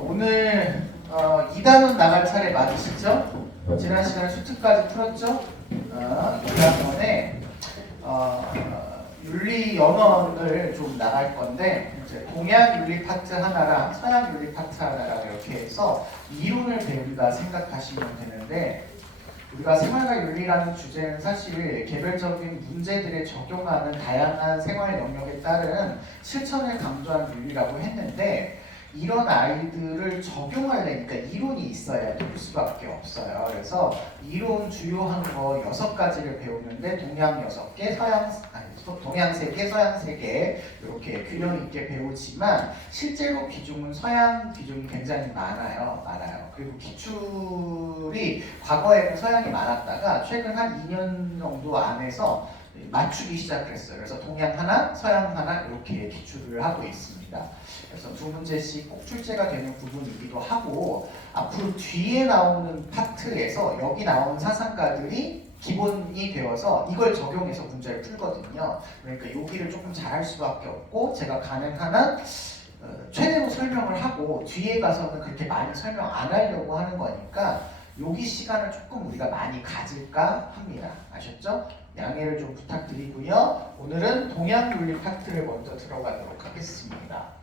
오늘 2단원 나갈 차례 맞으시죠? 지난 시간에 수특까지 풀었죠? 2단원에 윤리 연원을 좀 나갈 건데 이제 동양 윤리 파트 하나랑 서양 윤리 파트 하나랑 이렇게 해서 이론을 배운다 생각하시면 되는데, 우리가 생활과 윤리라는 주제는 사실 개별적인 문제들에 적용하는 다양한 생활 영역에 따른 실천을 강조한 윤리라고 했는데, 이런 아이들을 적용하려니까 이론이 있어야 될 수밖에 없어요. 그래서 이론 주요한 거 6가지를 배우는데 동양 6개, 동양 3개, 서양 3개 이렇게 균형 있게 배우지만 실제로 비중은 서양 비중이 굉장히 많아요. 그리고 기출이 과거에는 서양이 많았다가 최근 한 2년 정도 안에서 맞추기 시작했어요. 그래서 동양 하나, 서양 하나 이렇게 기출을 하고 있습니다. 그래서 2문제씩 꼭 출제가 되는 부분이기도 하고, 앞으로 뒤에 나오는 파트에서 여기 나온 사상가들이 기본이 되어서 이걸 적용해서 문제를 풀거든요. 그러니까 여기를 조금 잘할 수밖에 없고, 제가 가능한 최대로 설명을 하고 뒤에 가서는 그렇게 많이 설명 안 하려고 하는 거니까 여기 시간을 조금 우리가 많이 가질까 합니다. 아셨죠? 양해를 좀 부탁드리고요. 오늘은 동양윤리 파트를 먼저 들어가도록 하겠습니다.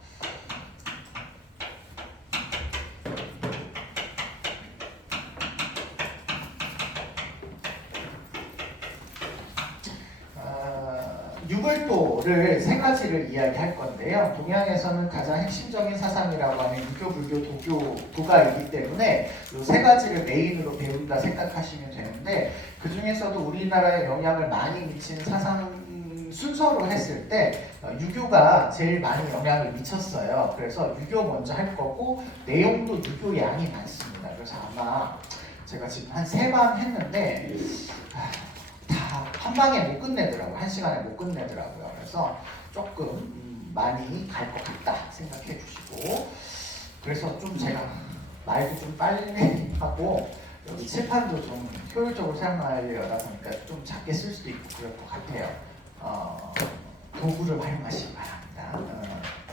유불도를 3가지를 이야기할 건데요. 동양에서는 가장 핵심적인 사상이라고 하는 유교, 불교, 도가 있기 때문에 이 3가지를 메인으로 배운다 생각하시면 되는데, 그 중에서도 우리나라에 영향을 많이 미친 사상 순서로 했을 때 유교가 제일 많이 영향을 미쳤어요. 그래서 유교 먼저 할 거고, 내용도 유교 양이 많습니다. 그래서 아마 제가 지금 한 3반 했는데 다 한 방에 못 끝내더라고요. 1시간에 못 끝내더라고요. 그래서 조금 많이 갈 것 같다 생각해 주시고, 그래서 좀 제가 말도 좀 빨리 하고 여기 칠판도 좀 효율적으로 사용하려다 보니까 좀 작게 쓸 수도 있고 그럴 것 같아요. 도구를 활용하시기 바랍니다.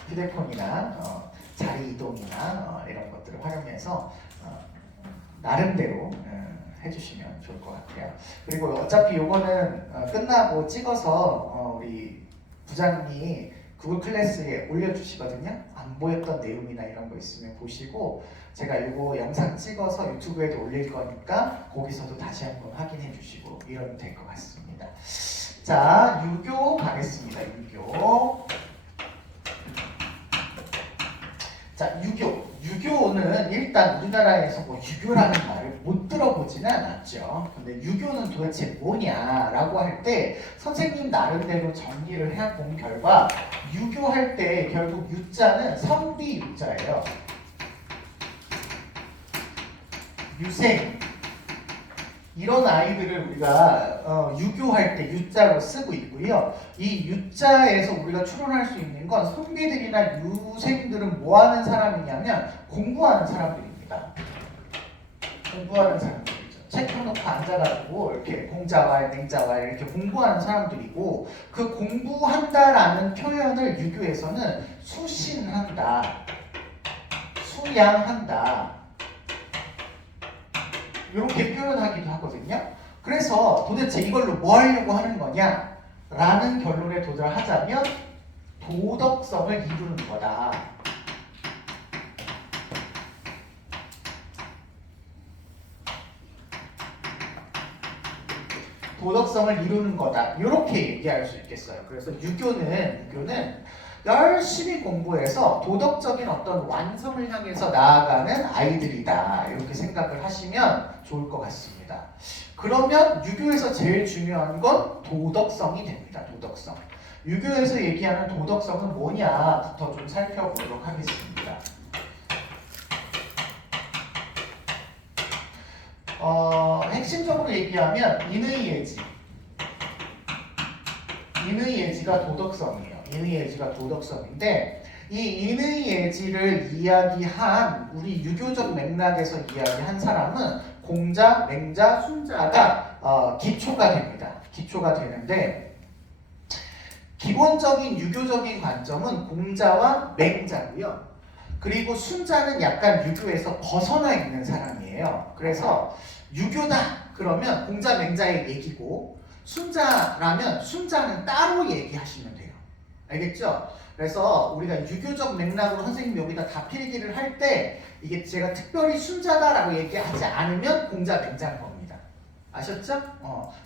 휴대폰이나 자리 이동이나 이런 것들을 활용해서 나름대로 해주시면 좋을 것 같아요. 그리고 어차피 요거는 끝나고 찍어서 우리 부장님이 구글 클래스에 올려주시거든요. 안 보였던 내용이나 이런 거 있으면 보시고, 제가 요거 영상 찍어서 유튜브에도 올릴 거니까 거기서도 다시 한번 확인해 주시고 이러면 될 것 같습니다. 자, 유교 가겠습니다. 유교. 자, 유교는 일단 우리나라에서 뭐 유교라는 말을 못 들어보지는 않았죠. 근데 유교는 도대체 뭐냐라고 할 때 선생님 나름대로 정리를 해본 결과, 유교할 때 결국 유자는 성비 유자예요. 유생, 이런 아이들을 우리가 유교할 때 유자로 쓰고 있고요. 이 유자에서 우리가 추론할 수 있는 건 성비들이나 유생들은 뭐 하는 사람이냐면 공부하는 사람들입니다. 공부하는 사람들이죠. 책 펴놓고 앉아가지고 이렇게 공자와 맹자와 이렇게 공부하는 사람들이고, 그 공부한다라는 표현을 유교에서는 수신한다, 수양한다 이렇게 표현하기도 하거든요. 그래서 도대체 이걸로 뭐 하려고 하는 거냐 라는 결론에 도달하자면 도덕성을 이루는 거다. 도덕성을 이루는 거다. 이렇게 얘기할 수 있겠어요. 그래서 유교는 열심히 공부해서 도덕적인 어떤 완성을 향해서 나아가는 아이들이다. 이렇게 생각을 하시면 좋을 것 같습니다. 그러면 유교에서 제일 중요한 건 도덕성이 됩니다. 도덕성. 유교에서 얘기하는 도덕성은 뭐냐부터 좀 살펴보도록 하겠습니다. 핵심적으로 얘기하면 인의예지. 인의예지가 도덕성이에요. 인의예지가 도덕성인데, 이 인의예지를 이야기한 우리 유교적 맥락에서 이야기한 사람은 공자, 맹자, 순자가 기초가 됩니다. 기초가 되는데, 기본적인 유교적인 관점은 공자와 맹자고요. 그리고 순자는 약간 유교에서 벗어나 있는 사람이에요. 그래서 유교다 그러면 공자 맹자의 얘기고 순자라면 순자는 따로 얘기하시면 돼요. 알겠죠? 그래서 우리가 유교적 맥락으로 선생님 여기다 다 필기를 할 때 이게 제가 특별히 순자다라고 얘기하지 않으면 공자 맹자인 겁니다. 아셨죠?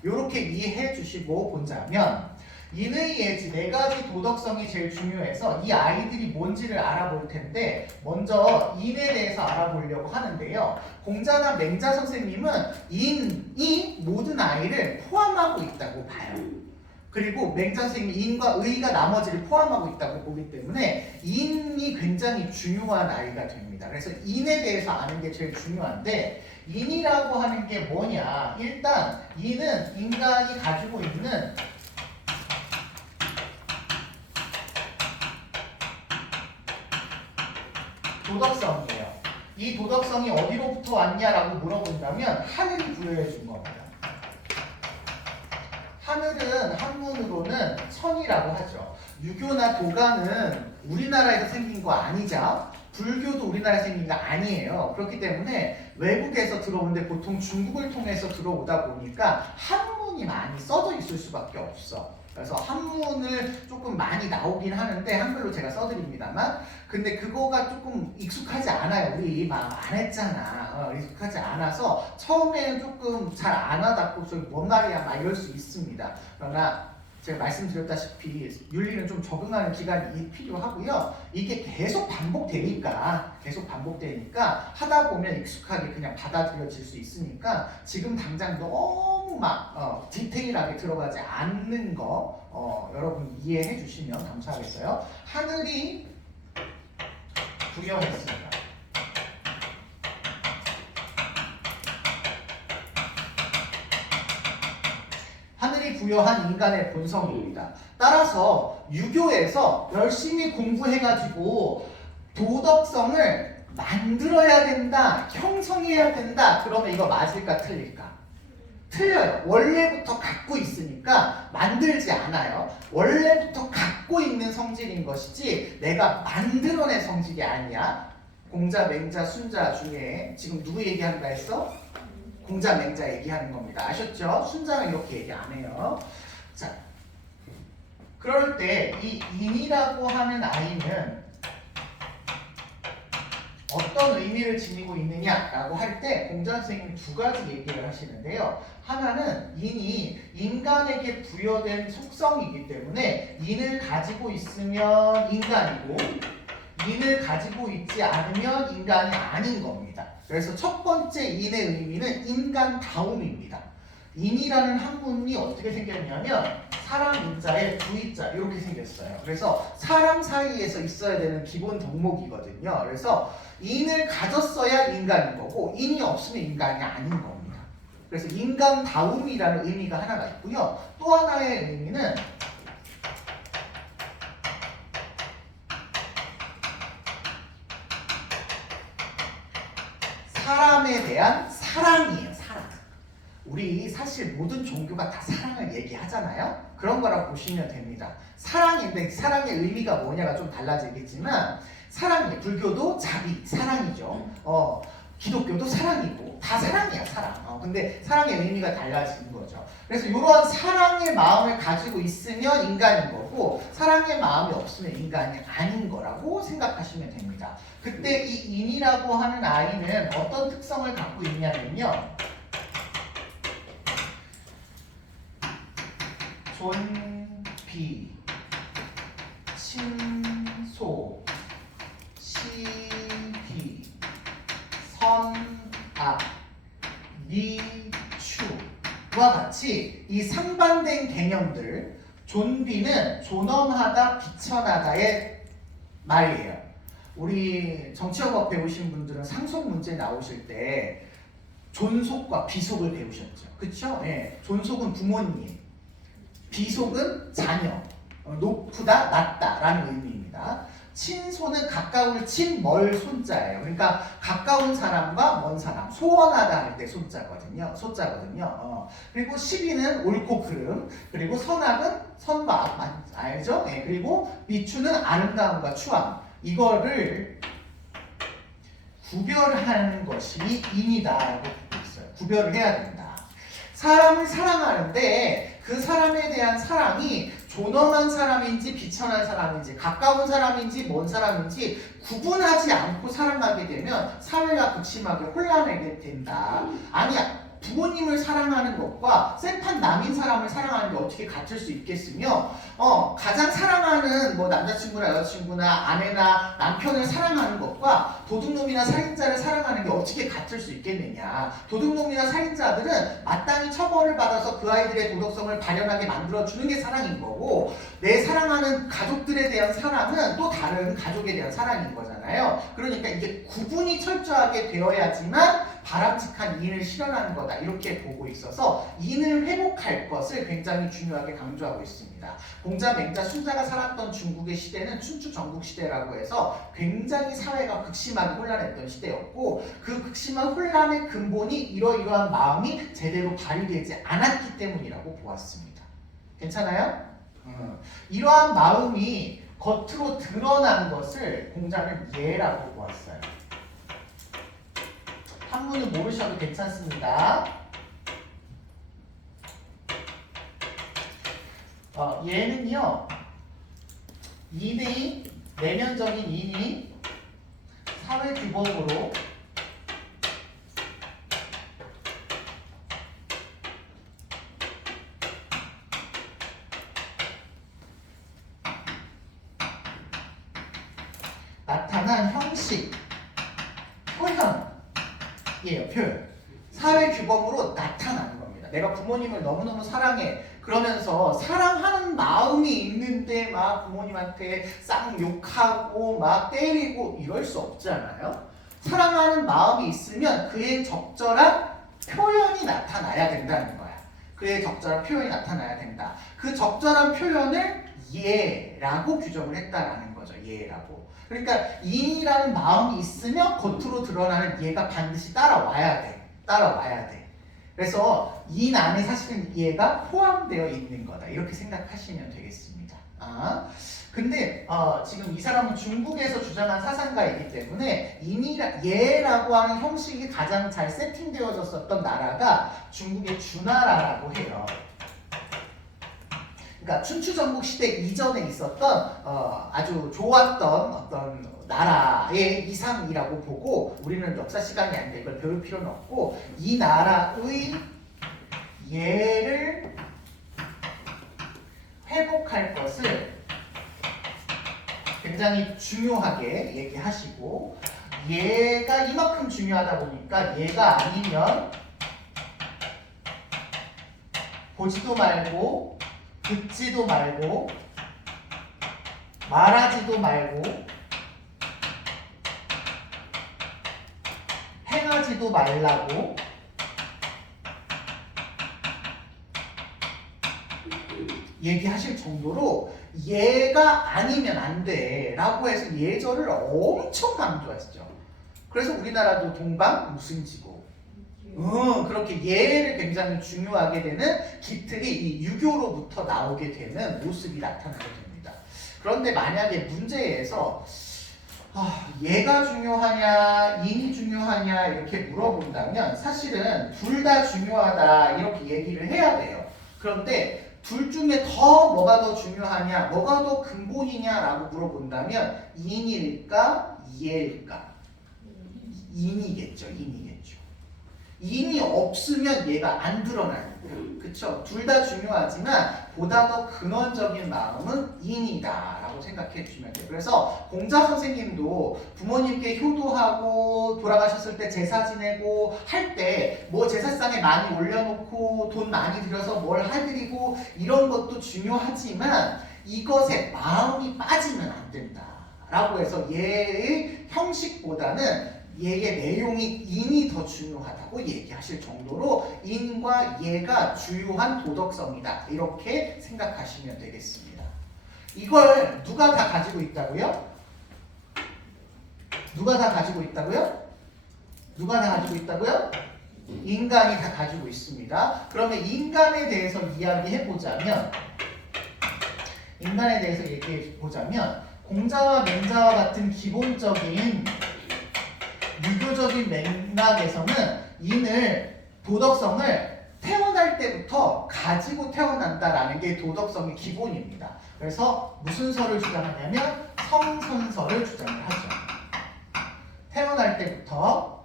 요렇게 이해해 주시고 본다면 인의 예지 네 가지 도덕성이 제일 중요해서 이 아이들이 뭔지를 알아볼 텐데 먼저 인에 대해서 알아보려고 하는데요. 공자나 맹자 선생님은 인이 모든 아이를 포함하고 있다고 봐요. 그리고 맹자 선생님이 인과 의가 나머지를 포함하고 있다고 보기 때문에 인이 굉장히 중요한 아이가 됩니다. 그래서 인에 대해서 아는 게 제일 중요한데 인이라고 하는 게 뭐냐? 일단 인은 인간이 가지고 있는 도덕성이에요. 이 도덕성이 어디로부터 왔냐라고 물어본다면 하늘이 부여해 준 겁니다. 하늘은 한문으로는 천이라고 하죠. 유교나 도가는 우리나라에서 생긴 거 아니죠. 불교도 우리나라에서 생긴 거 아니에요. 그렇기 때문에 외국에서 들어오는데 보통 중국을 통해서 들어오다 보니까 한문이 많이 써져 있을 수밖에 없어. 그래서 한문을 조금 많이 나오긴 하는데 한글로 제가 써드립니다만 근데 그거가 조금 익숙하지 않아요. 우리 막 안 했잖아. 익숙하지 않아서 처음에는 조금 잘 안 와닿고 저기 뭔 말이야 막 이럴 수 있습니다. 그러나 제가 말씀드렸다시피 윤리는 좀 적응하는 기간이 필요하고요. 이게 계속 반복되니까 하다 보면 익숙하게 그냥 받아들여질 수 있으니까 지금 당장 너무 막 디테일하게 들어가지 않는 거 여러분 이해해 주시면 감사하겠어요. 하늘이 부여했습니다. 하늘이 부여한 인간의 본성입니다. 따라서 유교에서 열심히 공부해가지고 도덕성을 만들어야 된다, 형성해야 된다. 그러면 이거 맞을까 틀릴까? 틀려요. 원래부터 갖고 있으니까 만들지 않아요. 원래부터 갖고 있는 성질인 것이지 내가 만들어낸 성질이 아니야. 공자, 맹자, 순자 중에 지금 누구 얘기한다 했어? 공자, 맹자 얘기하는 겁니다. 아셨죠? 순자는 이렇게 얘기 안 해요. 자, 그럴 때 이 인이라고 하는 아이는 어떤 의미를 지니고 있느냐라고 할 때 공자 선생님이 두 가지 얘기를 하시는데요. 하나는 인이 인간에게 부여된 속성이기 때문에 인을 가지고 있으면 인간이고 인을 가지고 있지 않으면 인간이 아닌 겁니다. 그래서 첫 번째 인의 의미는 인간다움입니다. 인이라는 한문이 어떻게 생겼냐면 사람 인자에 부이자 이렇게 생겼어요. 그래서 사람 사이에서 있어야 되는 기본 덕목이거든요. 그래서 인을 가졌어야 인간인 거고 인이 없으면 인간이 아닌 겁니다. 그래서 인간다움이라는 의미가 하나가 있고요. 또 하나의 의미는 사람에 대한 사랑이에요. 사랑. 우리 사실 모든 종교가 다 사랑을 얘기하잖아요. 그런 거라고 보시면 됩니다. 사랑인데 사랑의 의미가 뭐냐가 좀 달라지겠지만 사랑이 불교도 자비, 사랑이죠. 기독교도 사랑이고 다 사랑이야, 사랑. 근데 사랑의 의미가 달라지는 거죠. 그래서 이러한 사랑의 마음을 가지고 있으면 인간인 거고 사랑의 마음이 없으면 인간이 아닌 거라고 생각하시면 됩니다. 그때 이 인이라고 하는 아이는 어떤 특성을 갖고 있냐면요. 존비, 친소, 시비, 선악, 미추와 같이 이 상반된 개념들 존비는 존엄하다, 비천하다의 말이에요. 우리 정치역학 배우신 분들은 상속 문제 나오실 때 존속과 비속을 배우셨죠. 그쵸? 예. 존속은 부모님, 비속은 자녀, 높다, 낮다 라는 의미입니다. 친소는 가까울 친, 멀 손자예요. 그러니까 가까운 사람과 먼 사람, 소원하다 할 때 소자거든요. 그리고 시비는 옳고 그름, 그리고 선악은 선박, 알죠? 네, 그리고 미추는 아름다움과 추함. 이거를 구별하는 것이 인이다라고 보고 있어요. 구별을 해야 된다. 사람을 사랑하는데 그 사람에 대한 사랑이 존엄한 사람인지 비천한 사람인지 가까운 사람인지 먼 사람인지 구분하지 않고 사랑하게 되면 사회가 극심하게 혼란하게 된다. 아니야. 부모님을 사랑하는 것과 생판 남인 사람을 사랑하는 게 어떻게 같을 수 있겠으며 가장 사랑하는 뭐 남자친구나 여자친구나 아내나 남편을 사랑하는 것과 도둑놈이나 살인자를 사랑하는 게 어떻게 같을 수 있겠느냐. 도둑놈이나 살인자들은 마땅히 처벌을 받아서 그 아이들의 도덕성을 발현하게 만들어주는 게 사랑인 거고 내 사랑하는 가족들에 대한 사랑은 또 다른 가족에 대한 사랑인 거잖아요. 그러니까 이게 구분이 철저하게 되어야지만 바람직한 이인을 실현하는 거다. 이렇게 보고 있어서 이인을 회복할 것을 굉장히 중요하게 강조하고 있습니다. 공자, 맹자, 순자가 살았던 중국의 시대는 춘추 전국 시대라고 해서 굉장히 사회가 극심하게 혼란했던 시대였고 그 극심한 혼란의 근본이 이러이러한 마음이 제대로 발휘되지 않았기 때문이라고 보았습니다. 괜찮아요? 이러한 마음이 겉으로 드러난 것을 공자는 예라고 보았어요. 한문을 모르셔도 괜찮습니다. 얘는요, 인의 내면적인 인이 사회 규범으로 나타난 형식, 표현이에요. 표현. 사회 규범으로 나타나는 겁니다. 내가 부모님을 너무너무 사랑해. 그러면서 사랑하는 마음이 있는데 막 부모님한테 쌍 욕하고 막 때리고 이럴 수 없잖아요. 사랑하는 마음이 있으면 그의 적절한 표현이 나타나야 된다는 거야. 그의 적절한 표현이 나타나야 된다. 그 적절한 표현을 예라고 규정을 했다라는 거죠. 예라고. 그러니까 인이라는 마음이 있으면 겉으로 드러나는 예가 반드시 따라와야 돼. 따라와야 돼. 그래서 인 안에 사실은 얘가 포함되어 있는 거다. 이렇게 생각하시면 되겠습니다. 근데 지금 이 사람은 중국에서 주장한 사상가이기 때문에 예라고 하는 형식이 가장 잘 세팅되어졌었던 나라가 중국의 주나라라고 해요. 그러니까 춘추 전국 시대 이전에 있었던 아주 좋았던 어떤 나라의 이상이라고 보고 우리는 역사 시간이 아닌데 이걸 배울 필요는 없고 이 나라의 예를 회복할 것을 굉장히 중요하게 얘기하시고 얘가 이만큼 중요하다 보니까 얘가 아니면 보지도 말고 듣지도 말고 말하지도 말고 행하지도 말라고 얘기하실 정도로 얘가 아니면 안 돼 라고 해서 예절을 엄청 강조하시죠. 그래서 우리나라도 동방 무승지고 그렇게 예를 굉장히 중요하게 되는 깃틀이 이 유교로부터 나오게 되는 모습이 나타나게 됩니다. 그런데 만약에 문제에서 예가 중요하냐 인이 중요하냐 이렇게 물어본다면 사실은 둘 다 중요하다 이렇게 얘기를 해야 돼요. 그런데 둘 중에 더 뭐가 더 중요하냐 뭐가 더 근본이냐라고 물어본다면 인일까 예일까? 인이겠죠. 인이 없으면 얘가 안 드러나는 거예요. 그쵸? 둘 다 중요하지만 보다 더 근원적인 마음은 인이다라고 생각해 주시면 돼요. 그래서 공자 선생님도 부모님께 효도하고 돌아가셨을 때 제사 지내고 할 때 뭐 제사상에 많이 올려놓고 돈 많이 들여서 뭘 해드리고 이런 것도 중요하지만 이것에 마음이 빠지면 안 된다라고 해서 얘의 형식보다는 얘의 내용이 인이 더 중요하다고 얘기하실 정도로 인과 예가 주요한 도덕성이다. 이렇게 생각하시면 되겠습니다. 이걸 누가 다 가지고 있다고요? 누가 다 가지고 있다고요? 누가 다 가지고 있다고요? 인간이 다 가지고 있습니다. 그러면 인간에 대해서 이야기해보자면 인간에 대해서 얘기해보자면 공자와 맹자와 같은 기본적인 유교적인 맥락에서는 인을 도덕성을 태어날 때부터 가지고 태어난다라는 게 도덕성의 기본입니다. 그래서 무슨 설을 주장하냐면 성선설을 주장을 하죠. 태어날 때부터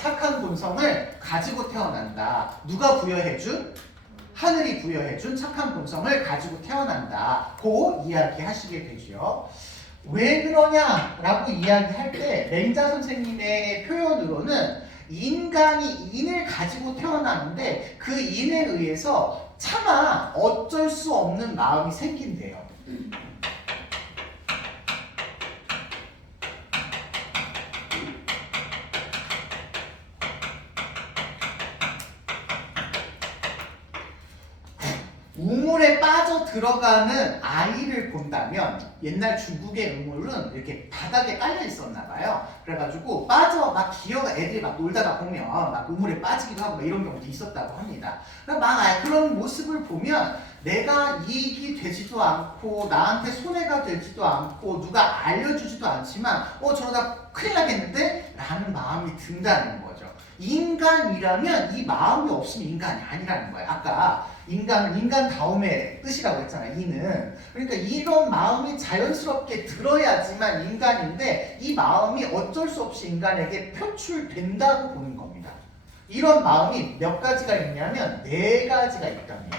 착한 본성을 가지고 태어난다. 누가 부여해준? 하늘이 부여해준 착한 본성을 가지고 태어난다. 고 이야기하시게 되죠. 왜 그러냐라고 이야기할 때 맹자 선생님의 표현으로는 인간이 인을 가지고 태어나는데 그 인에 의해서 차마 어쩔 수 없는 마음이 생긴대요. 우물에 빠져 들어가는 아이를 본다면 옛날 중국의 우물은 이렇게 바닥에 깔려 있었나 봐요. 그래가지고 빠져 막 기어가 애들이 막 놀다가 보면 막 우물에 빠지기도 하고 이런 경우도 있었다고 합니다. 막 그런 모습을 보면 내가 이익이 되지도 않고 나한테 손해가 되지도 않고 누가 알려주지도 않지만 저러다 큰일 나겠는데? 라는 마음이 든다는 거죠. 인간이라면 이 마음이 없으면 인간이 아니라는 거예요. 아까 인간은 인간다움의 뜻이라고 했잖아요. 이는. 그러니까 이런 마음이 자연스럽게 들어야지만 인간인데 이 마음이 어쩔 수 없이 인간에게 표출된다고 보는 겁니다. 이런 마음이 몇 가지가 있냐면 4가지가 있답니다.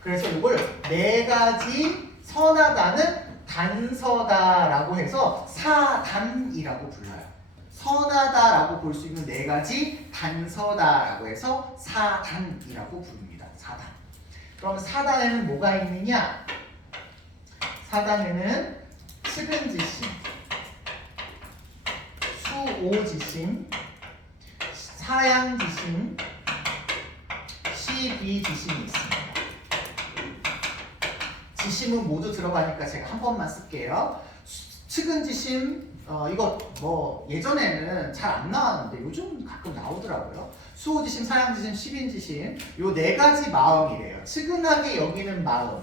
그래서 이걸 4가지 선하다는 단서다라고 해서 사단이라고 불러요. 선하다라고 볼 수 있는 4가지 단서다라고 해서 사단이라고 부릅니다. 사단. 그럼 사단에는 뭐가 있느냐? 사단에는 측은지심, 수오지심, 사양지심, 시비지심이 있습니다. 지심은 모두 들어가니까 제가 한 번만 쓸게요. 측은지심, 이거 뭐 예전에는 잘 안 나왔는데 요즘 가끔 나오더라고요. 수호지심, 사양지심, 시빈지심 요 4가지 마음이래요. 측은하게 여기는 마음,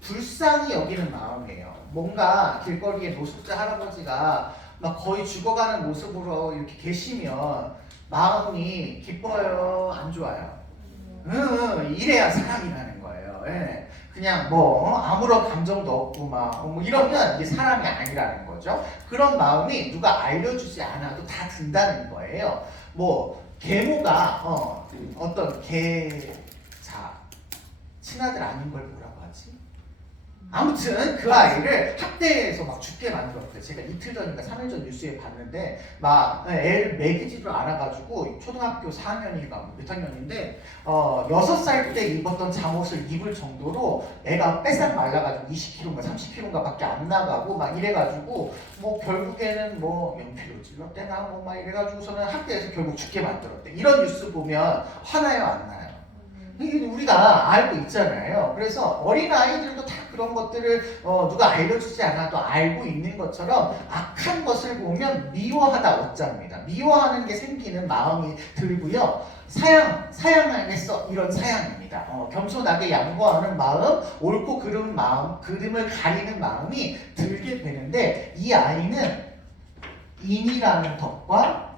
불쌍히 여기는 마음이에요. 뭔가 길거리에 노숙자 할아버지가 막 거의 죽어가는 모습으로 이렇게 계시면 마음이 기뻐요, 안 좋아요? 이래야 사람이라는 거예요. 예. 그냥 뭐 아무런 감정도 없고 뭐 이러면 이게 사람이 아니라는 거죠. 그런 마음이 누가 알려주지 않아도 다 든다는 거예요. 뭐 계모가 어떤 친아들 아닌 걸 뭐라고 하지? 아무튼 그 아이를 학대해서 막 죽게 만들었대요. 제가 이틀 전인가 3일 전 뉴스에 봤는데 막 애를 먹이지도 않아가지고 초등학교 4학년인가 몇 학년인데 6살 때 입었던 잠옷을 입을 정도로 애가 뺏싹 말라가지고 20kg인가 30kg인가 밖에 안 나가고 막 이래가지고 뭐 결국에는 뭐 연필로 찔렀대나 뭐 막 이래가지고서는 학대해서 결국 죽게 만들었대. 이런 뉴스 보면 화나요 안 나요? 우리가 알고 있잖아요. 그래서 어린 아이들도 다 그런 것들을 누가 알려주지 않아도 알고 있는 것처럼 악한 것을 보면 미워하다 어짭니다. 미워하는 게 생기는 마음이 들고요. 사양하겠어 이런 사양입니다. 겸손하게 양보하는 마음, 옳고 그른 마음, 그름을 가리는 마음이 들게 되는데 이 아이는 인이라는 덕과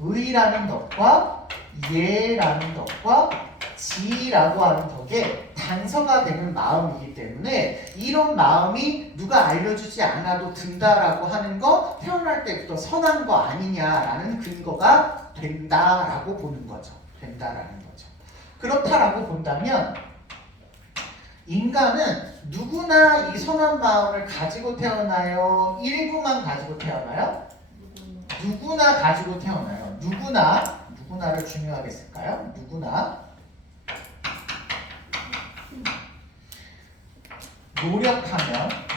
의라는 덕과 예라는 덕과 지라고 하는 덕에 단서가 되는 마음이기 때문에 이런 마음이 누가 알려주지 않아도 든다라고 하는 거 태어날 때부터 선한 거 아니냐라는 근거가 된다라고 보는 거죠. 된다라는 거죠. 그렇다라고 본다면 인간은 누구나 이 선한 마음을 가지고 태어나요? 일부만 가지고 태어나요? 누구나 가지고 태어나요. 누구나를 중요하게 쓸까요?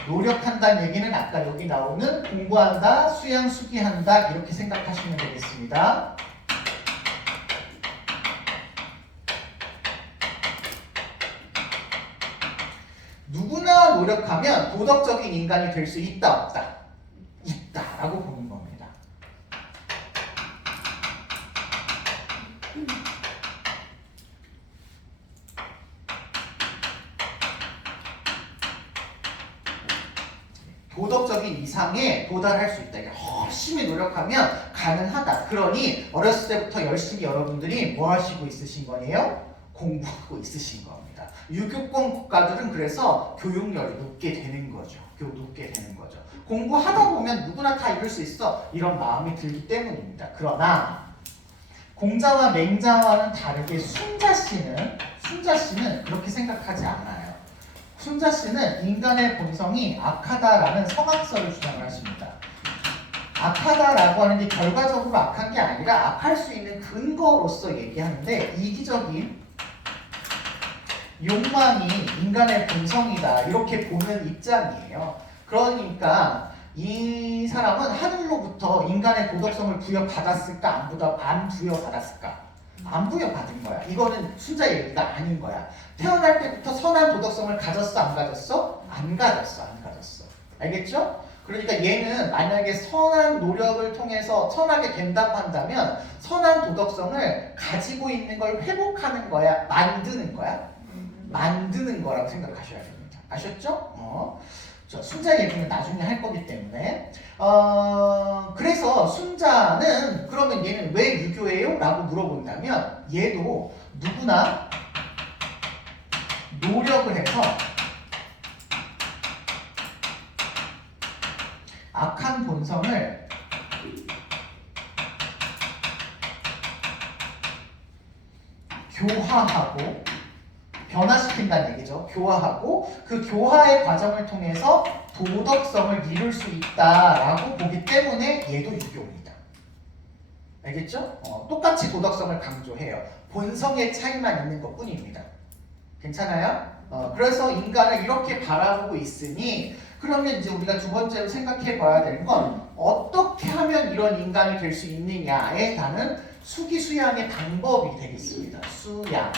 노력한다는 얘기는 아까 여기 나오는 공부한다, 수양, 수기한다 이렇게 생각하시면 되겠습니다. 누구나 노력하면 도덕적인 인간이 될 수 있다, 없다? 있다라고 보는 겁니다. 도덕적인 이상에 도달할 수 있다. 열심히 노력하면 가능하다. 그러니 어렸을 때부터 열심히 여러분들이 뭐 하시고 있으신 거예요? 공부하고 있으신 겁니다. 유교권 국가들은 그래서 교육열이 높게 되는 거죠. 높게 되는 거죠. 공부하다 보면 누구나 다 이룰 수 있어. 이런 마음이 들기 때문입니다. 그러나 공자와 맹자와는 다르게 순자씨는 그렇게 생각하지 않아요. 순자씨는 인간의 본성이 악하다라는 성악설을 주장을 하십니다. 악하다라고 하는 게 결과적으로 악한 게 아니라 악할 수 있는 근거로서 얘기하는데 이기적인 욕망이 인간의 본성이다 이렇게 보는 입장이에요. 그러니까 이 사람은 하늘로부터 인간의 도덕성을 부여받았을까 안 부여받았을까? 안 부여받은 거야. 이거는 순자 얘기가 아닌 거야. 태어날 때부터 선한 도덕성을 가졌어 안 가졌어? 안 가졌어. 알겠죠? 그러니까 얘는 만약에 선한 노력을 통해서 선하게 된다고 한다면 선한 도덕성을 가지고 있는 걸 회복하는 거야? 만드는 거야? 만드는 거라고 생각하셔야 됩니다. 아셨죠? 순자 얘기는 나중에 할 거기 때문에 그래서 순자는 그러면 얘는 왜 유교예요? 라고 물어본다면 얘도 누구나 노력을 해서 악한 본성을 교화하고 변화시킨다는 얘기죠. 교화하고 그 교화의 과정을 통해서 도덕성을 이룰 수 있다라고 보기 때문에 얘도 유교입니다. 알겠죠? 똑같이 도덕성을 강조해요. 본성의 차이만 있는 것 뿐입니다. 괜찮아요? 그래서 인간을 이렇게 바라보고 있으니 그러면 이제 우리가 두 번째로 생각해 봐야 되는 건 어떻게 하면 이런 인간이 될 수 있느냐에 따른 수기수양의 방법이 되겠습니다. 수양.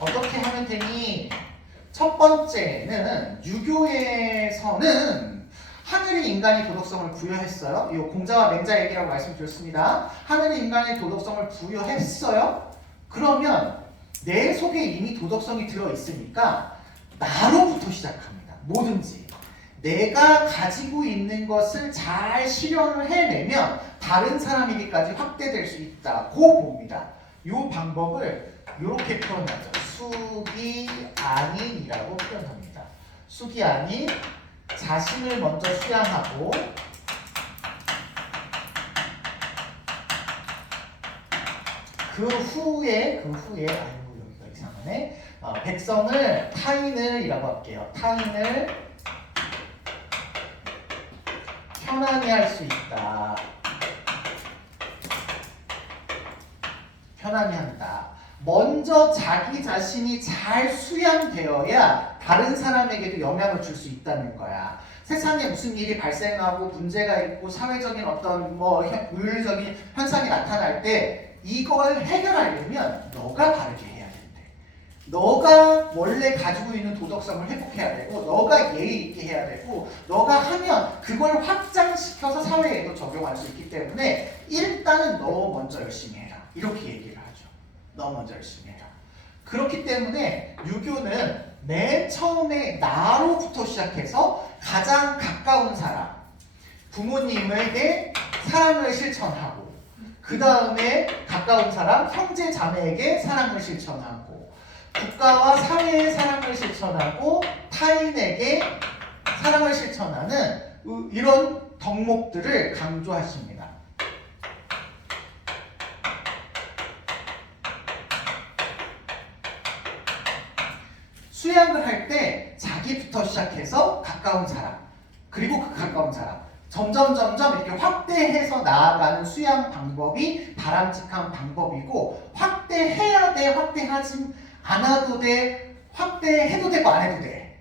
어떻게 하면 되니? 첫 번째는 유교에서는 하늘이 인간이 도덕성을 부여했어요. 이 공자와 맹자 얘기라고 말씀드렸습니다. 하늘이 인간의 도덕성을 부여했어요. 그러면 내 속에 이미 도덕성이 들어있으니까 나로부터 시작합니다. 뭐든지. 내가 가지고 있는 것을 잘 실현을 해내면 다른 사람에게까지 확대될 수 있다고 봅니다. 이 방법을 이렇게 표현하죠. 수기안인이라고 표현합니다. 수기안인, 자신을 먼저 수양하고 그 후에 아이고 여기가 이상하네. 백성을 타인을이라고 할게요. 타인을 편안히 할 수 있다. 편안히 한다. 먼저 자기 자신이 잘 수양되어야 다른 사람에게도 영향을 줄 수 있다는 거야. 세상에 무슨 일이 발생하고 문제가 있고 사회적인 어떤 물리적인 현상이 나타날 때 이걸 해결하려면 너가 바르게 해야 된대. 너가 원래 가지고 있는 도덕성을 회복해야 되고 너가 예의 있게 해야 되고 너가 하면 그걸 확장시켜서 사회에도 적용할 수 있기 때문에 일단은 너 먼저 열심히 해라. 이렇게 얘기를 하죠. 너 먼저 열심히 해라. 그렇기 때문에 유교는 맨 처음에 나로부터 시작해서 가장 가까운 사람, 부모님에게 사랑을 실천하고 그 다음에 가까운 사람, 형제 자매에게 사랑을 실천하고 국가와 사회에 사랑을 실천하고 타인에게 사랑을 실천하는 이런 덕목들을 강조하십니다. 수양을 할 때 자기부터 시작해서 가까운 사람, 그리고 그 가까운 사람 점점 이렇게 확대해서 나아가는 수양 방법이 바람직한 방법이고 확대해야 돼, 확대하지 않아도 돼, 확대해도 되고 안 해도 돼.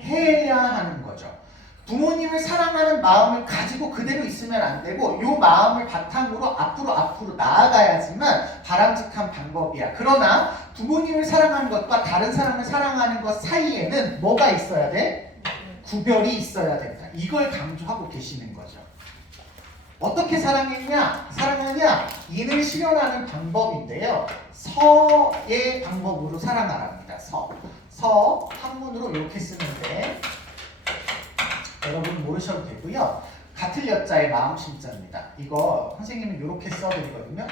해야 하는 거죠. 부모님을 사랑하는 마음을 가지고 그대로 있으면 안 되고 이 마음을 바탕으로 앞으로 나아가야지만 바람직한 방법이야. 그러나 부모님을 사랑하는 것과 다른 사람을 사랑하는 것 사이에는 뭐가 있어야 돼? 구별이 있어야 된다. 이걸 강조하고 계시는 거죠. 어떻게 사랑하냐? 인을 실현하는 방법인데요. 서의 방법으로 사랑하랍니다. 서 한문으로 이렇게 쓰는데 여러분 모르셔도 되고요. 같을 여자의 마음 심자입니다. 이거 선생님은 이렇게 써드리거든요.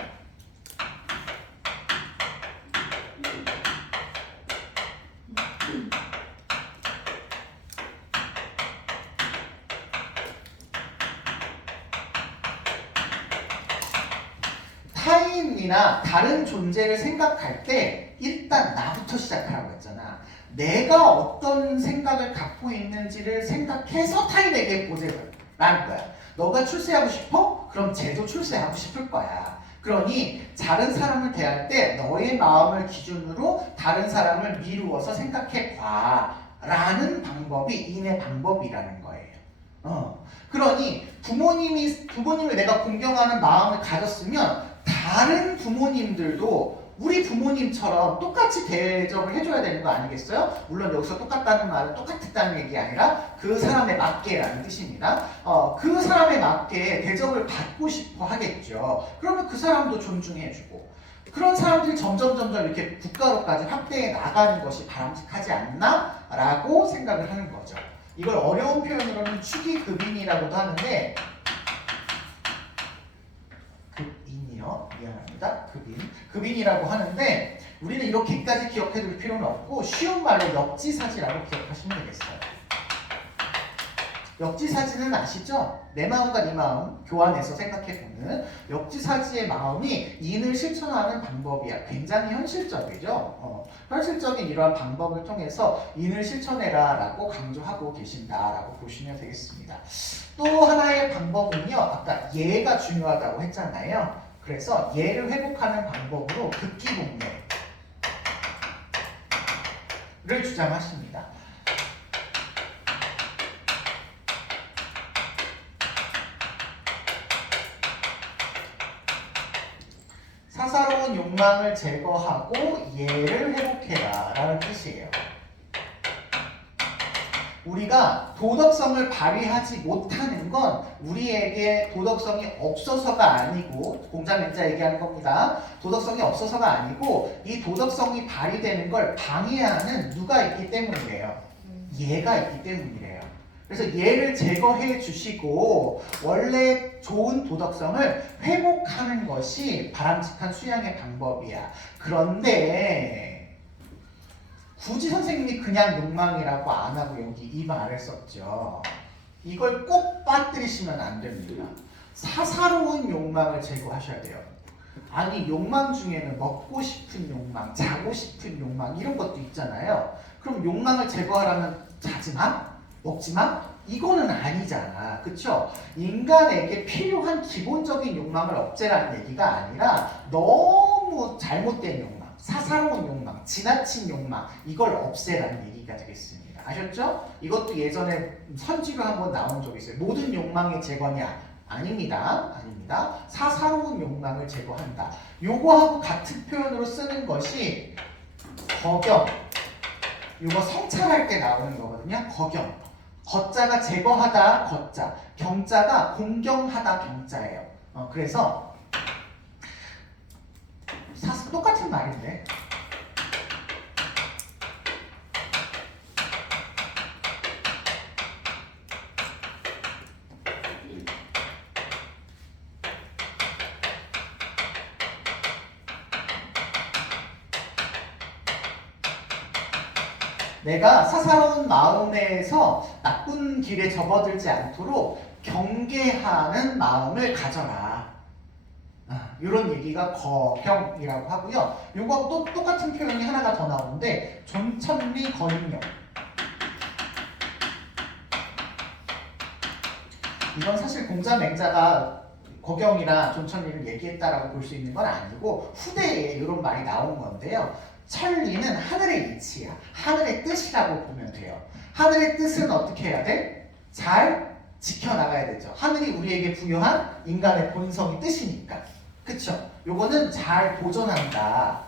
타인이나 다른 존재를 생각할 때 일단 나부터 시작하라고 했잖아. 내가 어떤 생각을 갖고 있는지를 생각해서 타인에게 보제라는 거야. 너가 출세하고 싶어? 그럼 쟤도 출세하고 싶을 거야. 그러니 다른 사람을 대할 때 너의 마음을 기준으로 다른 사람을 미루어서 생각해 봐라는 방법이 인의 방법이라는 거예요. 그러니 부모님을 내가 공경하는 마음을 가졌으면 다른 부모님들도 우리 부모님처럼 똑같이 대접을 해줘야 되는 거 아니겠어요? 물론 여기서 똑같다는 말은 똑같다는 얘기 아니라 그 사람에 맞게라는 뜻입니다. 그 사람에 맞게 대접을 받고 싶어 하겠죠. 그러면 그 사람도 존중해주고 그런 사람들이 점점 이렇게 국가로까지 확대해 나가는 것이 바람직하지 않나? 라고 생각을 하는 거죠. 이걸 어려운 표현으로는 축의급인이라고도 하는데 미안합니다. 급인이라고 하는데 우리는 이렇게까지 기억해둘 필요는 없고 쉬운 말로 역지사지라고 기억하시면 되겠어요. 역지사지는 아시죠? 내 마음과 네 마음 교환해서 생각해보는 역지사지의 마음이 인을 실천하는 방법이야. 굉장히 현실적이죠. 현실적인 이러한 방법을 통해서 인을 실천해라 라고 강조하고 계신다라고 보시면 되겠습니다. 또 하나의 방법은요. 아까 예가 중요하다고 했잖아요. 그래서 예를 회복하는 방법으로 극기복례를 주장하십니다. 사사로운 욕망을 제거하고 예를 회복해라 라는 뜻이에요. 우리가 도덕성을 발휘하지 못하는 건 우리에게 도덕성이 없어서가 아니고 공자맹자 얘기하는 겁니다. 도덕성이 없어서가 아니고 이 도덕성이 발휘되는 걸 방해하는 누가 있기 때문이래요. 예가 있기 때문이래요. 그래서 예를 제거해 주시고 원래 좋은 도덕성을 회복하는 것이 바람직한 수양의 방법이야. 그런데 굳이 선생님이 그냥 욕망이라고 안 하고 여기 이 말을 썼죠. 이걸 꼭 빠뜨리시면 안 됩니다. 사사로운 욕망을 제거하셔야 돼요. 아니 욕망 중에는 먹고 싶은 욕망, 자고 싶은 욕망 이런 것도 있잖아요. 그럼 욕망을 제거하라면 자지마? 먹지마? 이거는 아니잖아. 그쵸? 인간에게 필요한 기본적인 욕망을 없애라는 얘기가 아니라 너무 잘못된 욕망, 사사로운 욕망, 지나친 욕망 이걸 없애라는 얘기가 되겠습니다. 아셨죠? 이것도 예전에 선지로 한번 나온 적이 있어요. 모든 욕망의 제거냐? 아닙니다. 아닙니다. 사사로운 욕망을 제거한다. 요거하고 같은 표현으로 쓰는 것이 거경. 요거 성찰할 때 나오는 거거든요. 거경. 거자가 제거하다 거자, 경자가 공경하다 경자예요. 그래서 똑같은 말인데 내가 사사로운 마음에서 나쁜 길에 접어들지 않도록 경계하는 마음을 가져라. 이런 얘기가 거경이라고 하고요. 이거 또 똑같은 표현이 하나가 더 나오는데 존천리 거인력. 이건 사실 공자맹자가 거경이나 존천리를 얘기했다라고 볼 수 있는 건 아니고 후대에 이런 말이 나온 건데요. 천리는 하늘의 이치야. 하늘의 뜻이라고 보면 돼요. 하늘의 뜻은 어떻게 해야 돼? 잘 지켜나가야 되죠. 하늘이 우리에게 부여한 인간의 본성이 뜻이니까. 그쵸? 요거는 잘 보존한다.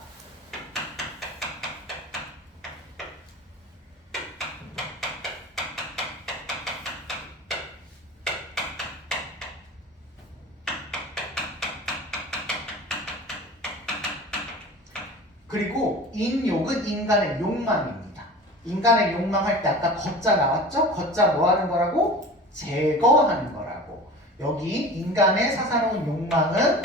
그리고 인욕은 인간의 욕망입니다. 인간의 욕망할 때 아까 거자 나왔죠? 거자 뭐 하는 거라고? 제거하는 거라고. 여기 인간의 사사로운 욕망은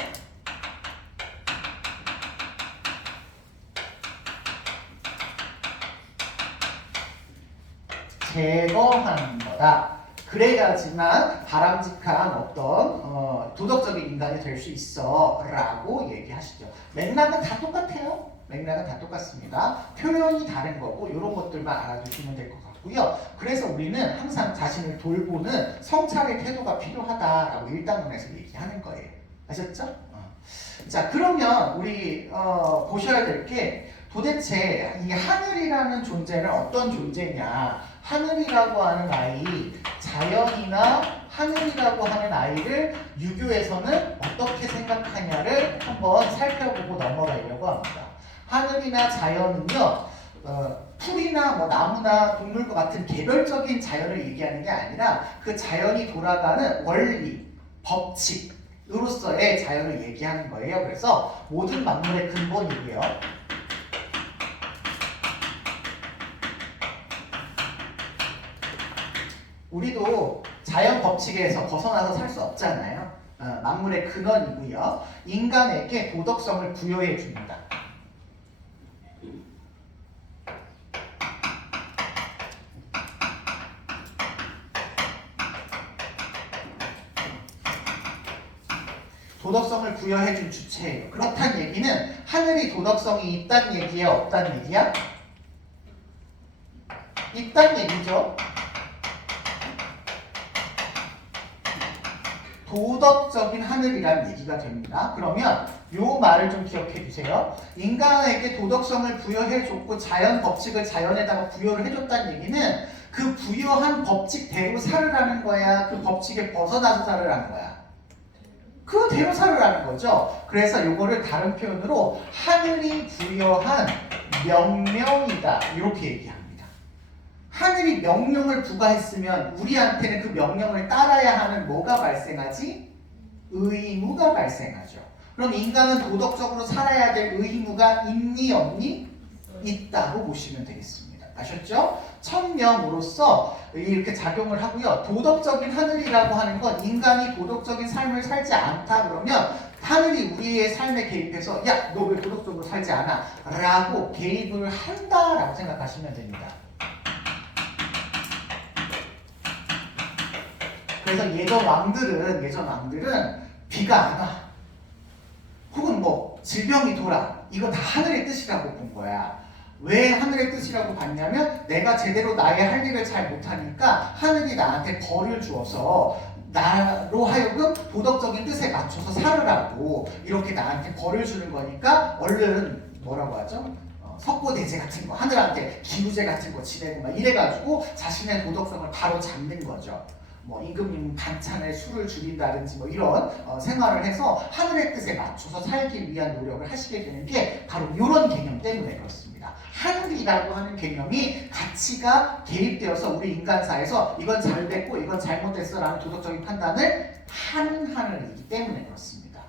제거하는 거다. 그래야지만 바람직한 어떤 도덕적인 인간이 될 수 있어 라고 얘기하시죠. 맥락은 다 똑같아요. 맥락은 다 똑같습니다. 표현이 다른 거고 이런 것들만 알아두시면 될 것 같고요. 그래서 우리는 항상 자신을 돌보는 성찰의 태도가 필요하다라고 일단원에서 얘기하는 거예요. 아셨죠? 자, 그러면 우리 보셔야 될 게 도대체 이 하늘이라는 존재는 어떤 존재냐. 하늘이라고 하는 아이, 자연이나 하늘이라고 하는 아이를 유교에서는 어떻게 생각하냐를 한번 살펴보고 넘어가려고 합니다. 하늘이나 자연은요, 풀이나 뭐 나무나 동물과 같은 개별적인 자연을 얘기하는 게 아니라 그 자연이 돌아가는 원리, 법칙으로서의 자연을 얘기하는 거예요. 그래서 모든 만물의 근본이고요. 우리도 자연 법칙에서 벗어나서 살 수 없잖아요. 만물의 근원이고요. 인간에게 도덕성을 부여해 줍니다. 도덕성을 부여해 준 주체예요. 그렇다는 얘기는 하늘이 도덕성이 있다는 얘기야, 없다는 얘기야? 있다는 얘기죠. 도덕적인 하늘이라는 얘기가 됩니다. 그러면 요 말을 좀 기억해 주세요. 인간에게 도덕성을 부여해 줬고 자연 법칙을 자연에다가 부여를 해줬다는 얘기는 그 부여한 법칙대로 살으라는 거야? 그 법칙에 벗어나서 살으라는 거야? 그대로 살으라는 거죠. 그래서 요거를 다른 표현으로 하늘이 부여한 명령이다. 이렇게 얘기합니다. 하늘이 명령을 부과했으면 우리한테는 그 명령을 따라야 하는 뭐가 발생하지? 의무가 발생하죠. 그럼 인간은 도덕적으로 살아야 될 의무가 있니 없니? 있다고 보시면 되겠습니다. 아셨죠? 천명으로서 이렇게 작용을 하고요. 도덕적인 하늘이라고 하는 건 인간이 도덕적인 삶을 살지 않다 그러면 하늘이 우리의 삶에 개입해서 야, 너 왜 도덕적으로 살지 않아? 라고 개입을 한다라고 생각하시면 됩니다. 그래서 예전 왕들은 비가 안 와. 혹은 뭐 질병이 돌아. 이거 다 하늘의 뜻이라고 본 거야. 왜 하늘의 뜻이라고 봤냐면 내가 제대로 나의 할 일을 잘 못하니까 하늘이 나한테 벌을 주어서 나로 하여금 도덕적인 뜻에 맞춰서 살으라고 이렇게 나한테 벌을 주는 거니까 얼른 뭐라고 하죠? 석고대제 같은 거, 하늘한테 기우제 같은 거 지내고 막 이래가지고 자신의 도덕성을 바로 잡는 거죠. 뭐 임금 반찬에 술을 줄인다든지 뭐 이런 생활을 해서 하늘의 뜻에 맞춰서 살기 위한 노력을 하시게 되는 게 바로 이런 개념 때문에 그렇습니다. 하늘이라고 하는 개념이 가치가 개입되어서 우리 인간사에서 이건 잘 됐고 이건 잘못됐어 라는 도덕적인 판단을 하는 하늘이기 때문에 그렇습니다.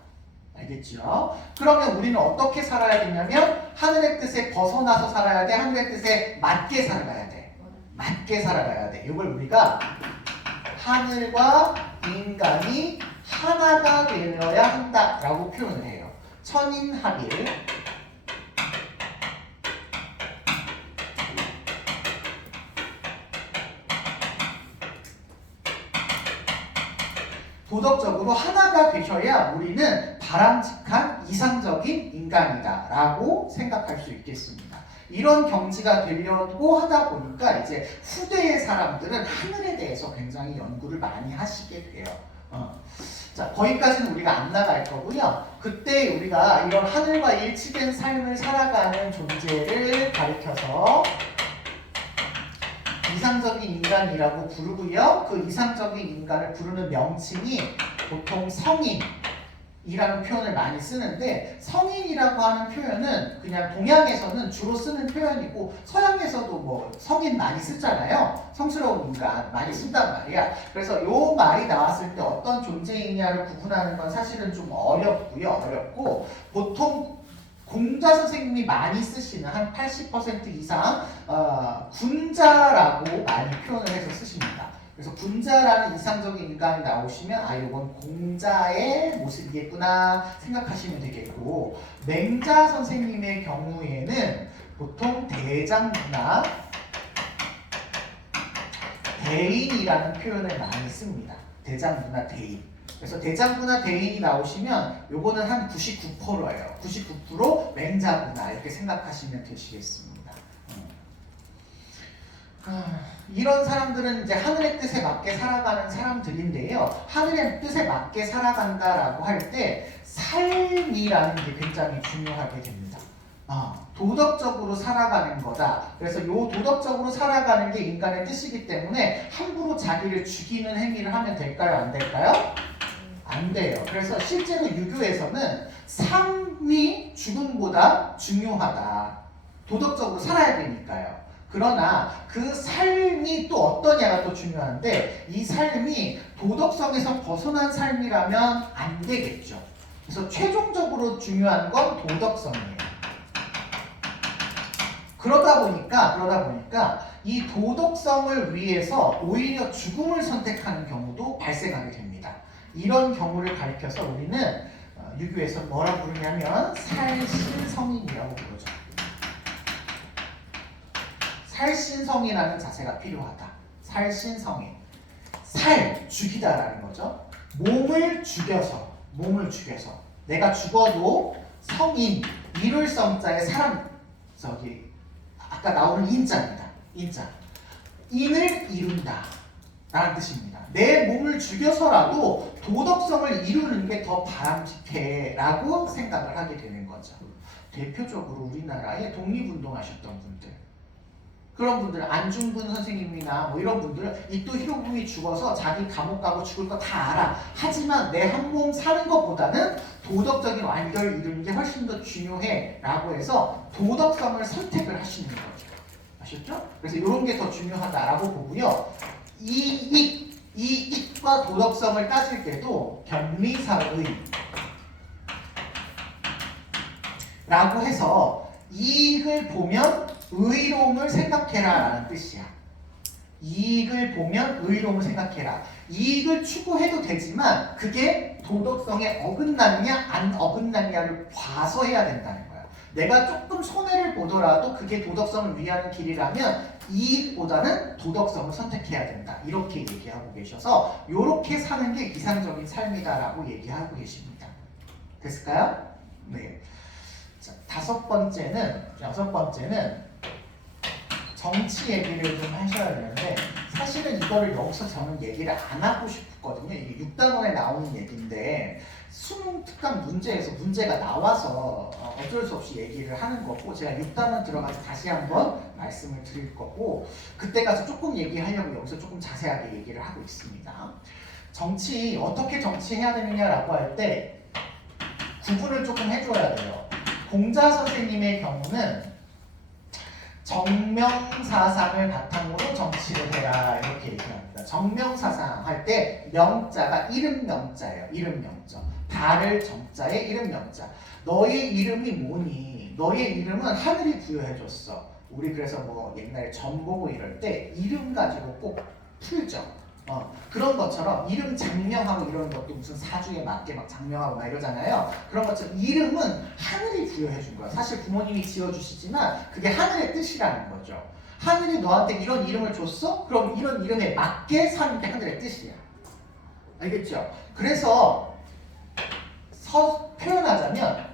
알겠죠? 그러면 우리는 어떻게 살아야 되냐면 하늘의 뜻에 벗어나서 살아야 돼. 하늘의 뜻에 맞게 살아가야 돼. 맞게 살아가야 돼. 이걸 우리가 하늘과 인간이 하나가 되어야 한다라고 표현을 해요. 천인합일. 도덕적으로 하나가 되셔야 우리는 바람직한 이상적인 인간이다라고 생각할 수 있겠습니다. 이런 경지가 되려고 하다 보니까 이제 후대의 사람들은 하늘에 대해서 굉장히 연구를 많이 하시게 돼요. 자, 거기까지는 우리가 안 나갈 거고요. 그때 우리가 이런 하늘과 일치된 삶을 살아가는 존재를 가리켜서 이상적인 인간이라고 부르고요. 그 이상적인 인간을 부르는 명칭이 보통 성인이라는 표현을 많이 쓰는데 성인이라고 하는 표현은 그냥 동양에서는 주로 쓰는 표현이고 서양에서도 뭐 성인 많이 쓰잖아요. 성스러운 인간 많이 쓴단 말이야. 그래서 요 말이 나왔을 때 어떤 존재이냐를 구분하는 건 사실은 좀 어렵고 보통 공자 선생님이 많이 쓰시는 한 80% 이상 군자라고 많이 표현을 해서 쓰십니다. 그래서 군자라는 이상적인 인간이 나오시면 아 이건 공자의 모습이겠구나 생각하시면 되겠고, 맹자 선생님의 경우에는 보통 대장부나 대인이라는 표현을 많이 씁니다. 대장부나 대인. 그래서 대장부나 대인이 나오시면 요거는 한 99%예요. 99% 맹자구나 이렇게 생각하시면 되시겠습니다. 이런 사람들은 이제 하늘의 뜻에 맞게 살아가는 사람들인데요. 하늘의 뜻에 맞게 살아간다라고 할 때 삶이라는 게 굉장히 중요하게 됩니다. 도덕적으로 살아가는 거다. 그래서 요 도덕적으로 살아가는 게 인간의 뜻이기 때문에 함부로 자기를 죽이는 행위를 하면 될까요? 안 될까요? 안 돼요. 그래서 실제로 유교에서는 삶이 죽음보다 중요하다. 도덕적으로 살아야 되니까요. 그러나 그 삶이 또 어떠냐가 또 중요한데, 이 삶이 도덕성에서 벗어난 삶이라면 안 되겠죠. 그래서 최종적으로 중요한 건 도덕성이에요. 그러다 보니까 이 도덕성을 위해서 오히려 죽음을 선택하는 경우도 발생하게 됩니다. 이런 경우를 가리켜서 우리는 유교에서 뭐라 부르냐면 살신성인이라고 부르죠. 살신성이라는 자세가 필요하다. 살신성인. 죽이다라는 거죠. 몸을 죽여서 내가 죽어도 성인, 이룰 성자의 사람, 아까 나오는 인자입니다. 인을 이룬다 라는 뜻입니다. 내 몸을 죽여서라도 도덕성을 이루는 게 더 바람직해 라고 생각을 하게 되는 거죠. 대표적으로 우리나라에 독립운동하셨던 분들, 그런 분들, 안중근 선생님이나 뭐 이런 분들, 이토 히로부미 죽어서 자기 감옥 가고 죽을 거 다 알아. 하지만 내 한 몸 사는 것보다는 도덕적인 완결을 이루는 게 훨씬 더 중요해 라고 해서 도덕성을 선택을 하시는 거죠. 아셨죠? 그래서 이런 게 더 중요하다라고 보고요. 이익과 도덕성을 따질 때도 겸리사의 라고 해서 이익을 보면 의로움을 생각해라 라는 뜻이야. 이익을 보면 의로움을 생각해라. 이익을 추구해도 되지만 그게 도덕성에 어긋났냐 안 어긋났냐를 봐서 해야 된다는 거야. 내가 조금 손해를 보더라도 그게 도덕성을 위하는 길이라면 이익보다는 도덕성을 선택해야 된다. 이렇게 얘기하고 계셔서 이렇게 사는 게 이상적인 삶이다라고 얘기하고 계십니다. 됐을까요? 네. 자, 여섯 번째는 정치 얘기를 좀 하셔야 되는데, 사실은 이거를 여기서 저는 얘기를 안 하고 싶거든요. 이게 6단원에 나오는 얘기인데 수능 특강 문제에서 문제가 나와서 어쩔 수 없이 얘기를 하는 거고, 제가 6단원 들어가서 다시 한번 말씀을 드릴 거고, 그때 가서 조금 얘기하려고 여기서 조금 자세하게 얘기를 하고 있습니다. 정치, 어떻게 정치해야 되느냐라고 할 때 구분을 조금 해줘야 돼요. 공자 선생님의 경우는 정명사상을 바탕으로 정치를 해라 이렇게 얘기합니다. 정명사상 할 때 명자가 이름 명자예요. 이름 명자. 발을 정자에 이름 명자. 너의 이름이 뭐니? 너의 이름은 하늘이 부여해줬어. 우리 그래서 뭐 옛날에 점 보고 이럴 때 이름 가지고 꼭 풀죠. 그런 것처럼 이름 장명하고 이런 것도 무슨 사주에 맞게 막 장명하고 막 이러잖아요. 그런 것처럼 이름은 하늘이 부여해준 거야. 사실 부모님이 지어주시지만 그게 하늘의 뜻이라는 거죠. 하늘이 너한테 이런 이름을 줬어? 그럼 이런 이름에 맞게 사는 게 하늘의 뜻이야. 알겠죠? 그래서 표현하자면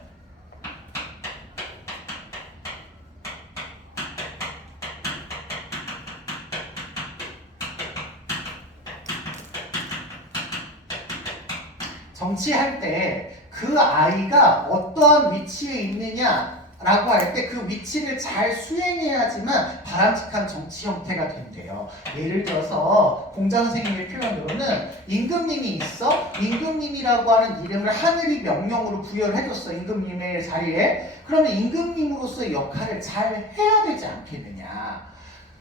정치할 때 그 아이가 어떠한 위치에 있느냐라고 할 때 그 위치를 잘 수행해야지만 바람직한 정치 형태가 된대요. 예를 들어서 공자 선생님의 표현으로는 임금님이 있어. 임금님이라고 하는 이름을 하늘이 명령으로 부여를 해줬어. 임금님의 자리에. 그러면 임금님으로서의 역할을 잘 해야 되지 않겠느냐.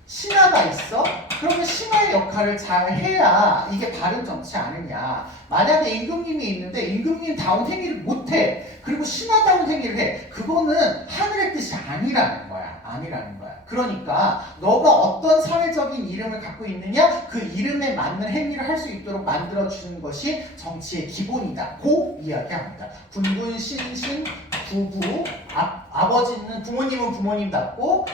신하가 있어? 그러면 신하의 역할을 잘 해야 이게 바른 정치 아니냐. 만약에 임금님이 있는데 임금님다운 행위를 못해. 그리고 신하다운 행위를 해. 그거는 하늘의 뜻이 아니라는 거야. 아니라는 거야. 그러니까 너가 어떤 사회적인 이름을 갖고 있느냐, 그 이름에 맞는 행위를 할 수 있도록 만들어주는 것이 정치의 기본이다. 고 이야기합니다. 군군, 신신, 부부, 아버지는 부모님은 부모님답고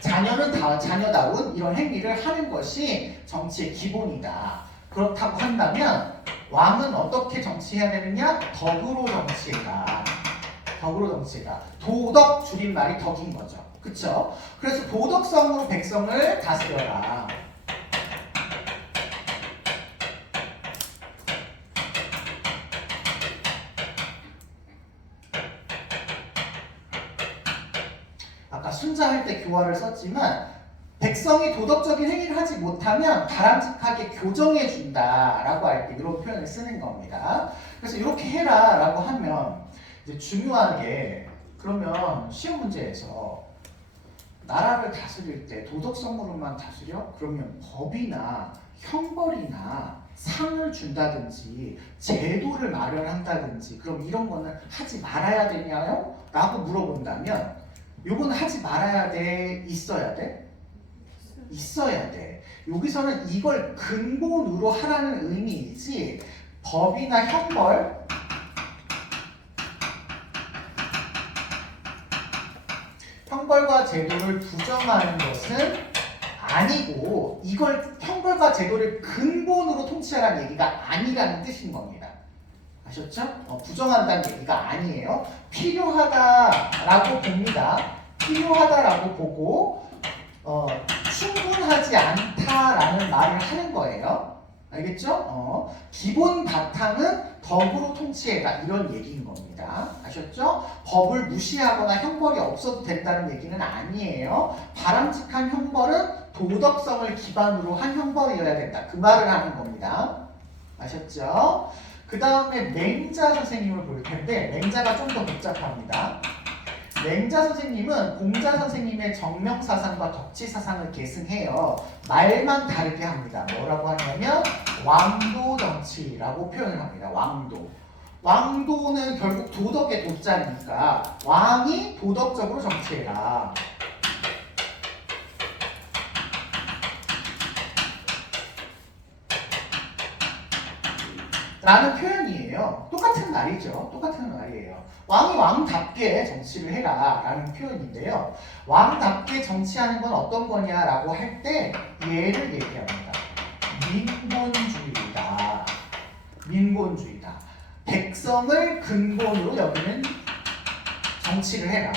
자녀는 자녀다운 이런 행위를 하는 것이 정치의 기본이다. 그렇다고 한다면 왕은 어떻게 정치해야 되느냐? 덕으로 정치해라. 덕으로 정치해라. 도덕 줄임말이 덕인 거죠. 그쵸? 그래서 도덕성으로 백성을 다스려라. 아까 순자할 때 교화를 썼지만 백성이 도덕적인 행위를 하지 못하면 바람직하게 교정해 준다라고 할 때 이런 표현을 쓰는 겁니다. 그래서 이렇게 해라라고 하면 이제 중요한 게, 그러면 시험 문제에서 나라를 다스릴 때 도덕성으로만 다스려? 그러면 법이나 형벌이나 상을 준다든지 제도를 마련한다든지 그럼 이런 거는 하지 말아야 되냐요? 라고 물어본다면 요거는 하지 말아야 돼? 있어야 돼? 있어야 돼. 여기서는 이걸 근본으로 하라는 의미이지 법이나 형벌과 제도를 부정하는 것은 아니고, 이걸 형벌과 제도를 근본으로 통치하라는 얘기가 아니라는 뜻인 겁니다. 아셨죠? 부정한다는 얘기가 아니에요. 필요하다라고 봅니다. 필요하다라고 보고 충분하지 않다라는 말을 하는 거예요. 알겠죠? 기본 바탕은 덕으로 통치해라 이런 얘기인 겁니다. 아셨죠? 법을 무시하거나 형벌이 없어도 된다는 얘기는 아니에요. 바람직한 형벌은 도덕성을 기반으로 한 형벌이어야 된다. 그 말을 하는 겁니다. 아셨죠? 그 다음에 맹자 선생님을 볼 텐데 맹자가 좀 더 복잡합니다. 맹자 선생님은 공자 선생님의 정명사상과 덕치사상을 계승해요. 말만 다르게 합니다. 뭐라고 하냐면 왕도정치라고 표현을 합니다. 왕도는 결국 도덕의 도자니까 왕이 도덕적으로 정치해라. 라는 표현이에요. 똑같은 말이죠. 똑같은 말이에요. 왕이 왕답게 정치를 해라 라는 표현인데요. 왕답게 정치하는 건 어떤 거냐라고 할 때 얘를 얘기합니다. 민본주의다. 민본주의다. 백성을 근본으로 여기는 정치를 해라.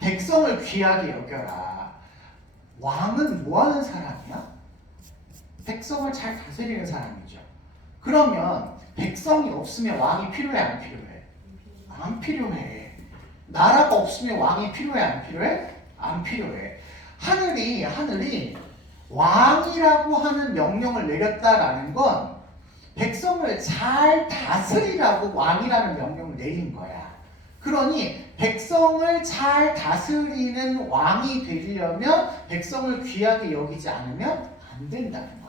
백성을 귀하게 여겨라. 왕은 뭐 하는 사람이야? 백성을 잘 다스리는 사람이죠. 그러면 백성이 없으면 왕이 필요해, 안 필요해? 안 필요해. 나라가 없으면 왕이 필요해, 안 필요해? 안 필요해. 하늘이 왕이라고 하는 명령을 내렸다라는 건 백성을 잘 다스리라고 왕이라는 명령을 내린 거야. 그러니 백성을 잘 다스리는 왕이 되려면 백성을 귀하게 여기지 않으면 안 된다는 거야.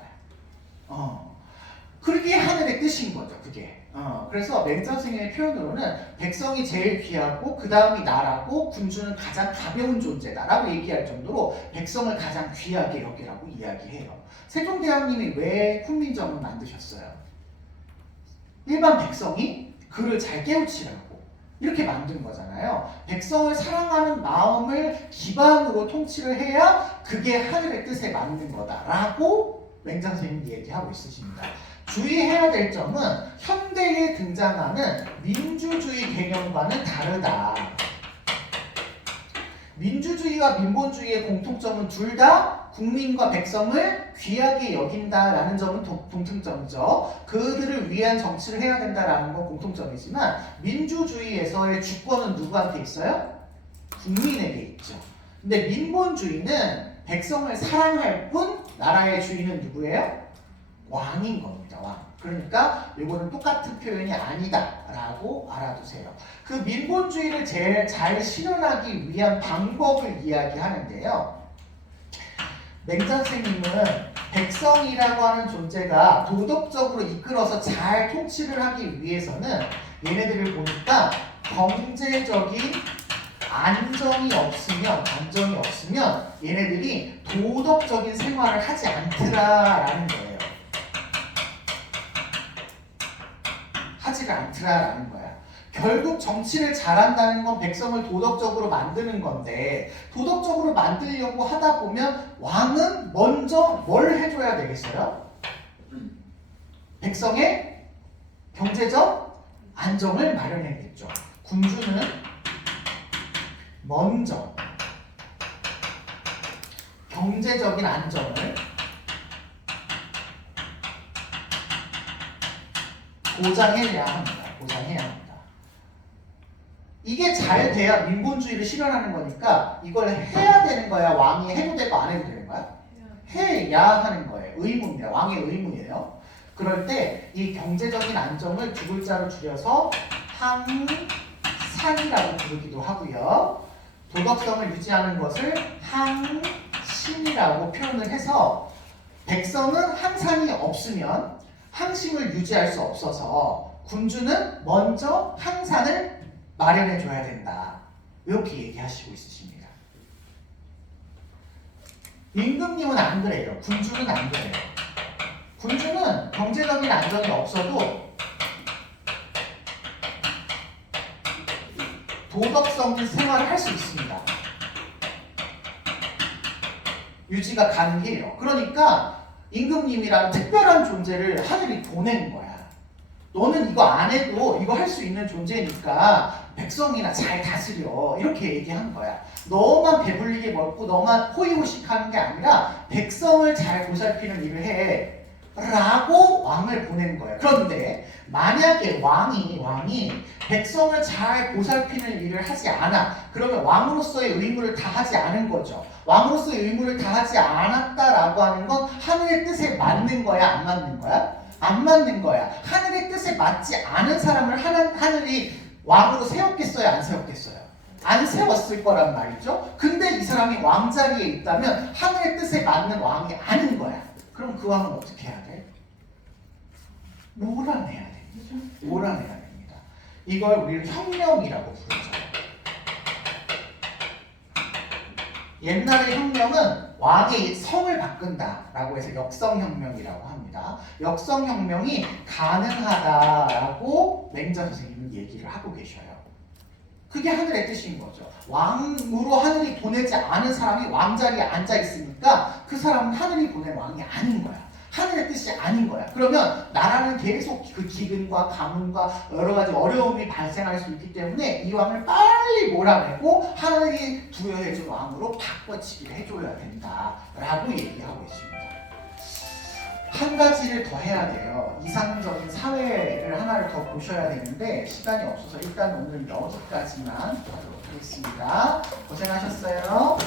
그게 하늘의 뜻인 거죠. 그게. 그래서 맹자 선생님의 표현으로는 백성이 제일 귀하고 그 다음이 나라고 군주는 가장 가벼운 존재다라고 얘기할 정도로 백성을 가장 귀하게 여기라고 이야기해요. 세종대왕님이 왜 훈민정음을 만드셨어요? 일반 백성이 그를 잘 깨우치라고 이렇게 만든 거잖아요. 백성을 사랑하는 마음을 기반으로 통치를 해야 그게 하늘의 뜻에 맞는 거다라고 맹자 선생님이 얘기하고 있으십니다. 주의해야 될 점은 현대에 등장하는 민주주의 개념과는 다르다. 민주주의와 민본주의의 공통점은 둘 다 국민과 백성을 귀하게 여긴다라는 점은 공통점이죠. 그들을 위한 정치를 해야 된다라는 건 공통점이지만 민주주의에서의 주권은 누구한테 있어요? 국민에게 있죠. 근데 민본주의는 백성을 사랑할 뿐 나라의 주인은 누구예요? 왕인 겁니다. 왕. 그러니까 이거는 똑같은 표현이 아니다라고 알아두세요. 그 민본주의를 제일 잘 실현하기 위한 방법을 이야기하는데요. 맹자 선생님은 백성이라고 하는 존재가 도덕적으로 이끌어서 잘 통치를 하기 위해서는 얘네들을 보니까 경제적인 안정이 없으면 얘네들이 도덕적인 생활을 하지 않더라라는 거예요. 하지가 않더라라는 거야. 결국 정치를 잘한다는 건 백성을 도덕적으로 만드는 건데 도덕적으로 만들려고 하다 보면 왕은 먼저 뭘 해줘야 되겠어요? 백성의 경제적 안정을 마련해야겠죠. 군주는 먼저 경제적인 안정을 보장해야 합니다. 이게 잘 돼야 민본주의를 실현하는 거니까 이걸 해야 되는 거야? 왕이 해도 되고 안 해도 되는 거야? 해야 하는 거예요. 의무입니다. 왕의 의무예요. 그럴 때 이 경제적인 안정을 두 글자로 줄여서 항산이라고 부르기도 하고요. 도덕성을 유지하는 것을 항신이라고 표현을 해서 백성은 항산이 없으면 항심을 유지할 수 없어서 군주는 먼저 항산을 마련해줘야 된다. 이렇게 얘기하시고 있으십니다. 임금님은 안 그래요. 군주는 안 그래요. 군주는 경제적인 안정이 없어도 도덕성인 생활을 할 수 있습니다. 유지가 가능해요. 그러니까 임금님이라는 특별한 존재를 하늘이 보낸 거야. 너는 이거 안 해도 이거 할 수 있는 존재니까 백성이나 잘 다스려. 이렇게 얘기한 거야. 너만 배불리게 먹고 너만 호의호식하는 게 아니라 백성을 잘 보살피는 일을 해. 라고 왕을 보낸 거예요. 그런데 만약에 왕이 백성을 잘 보살피는 일을 하지 않아. 그러면 왕으로서의 의무를 다하지 않은 거죠. 왕으로서의 의무를 다하지 않았다라고 하는 건 하늘의 뜻에 맞는 거야? 안 맞는 거야? 안 맞는 거야. 하늘의 뜻에 맞지 않은 사람을 하늘이 왕으로 세웠겠어요? 안 세웠겠어요? 안 세웠을 거란 말이죠. 근데 이 사람이 왕자리에 있다면 하늘의 뜻에 맞는 왕이 아닌 거야. 그럼 그 왕은 어떻게 해야 돼? 몰아내야 되겠죠. 몰아내야 됩니다. 이걸 우리는 혁명이라고 부르죠. 옛날의 혁명은 왕의 성을 바꾼다라고 해서 역성혁명이라고 합니다. 역성혁명이 가능하다라고 맹자 선생님은 얘기를 하고 계셔요. 그게 하늘의 뜻인 거죠. 왕으로 하늘이 보내지 않은 사람이 왕자리에 앉아 있으니까 그 사람은 하늘이 보낸 왕이 아닌 거야. 하늘의 뜻이 아닌 거야. 그러면 나라는 계속 그 기근과 가뭄과 여러 가지 어려움이 발생할 수 있기 때문에 이 왕을 빨리 몰아내고 하늘이 부여해준 왕으로 바꿔치기를 해줘야 된다라고 얘기하고 있습니다. 한 가지를 더 해야 돼요. 이상적인 사회를 하나를 더 보셔야 되는데 시간이 없어서 일단 오늘 여기까지만 하도록 하겠습니다. 고생하셨어요.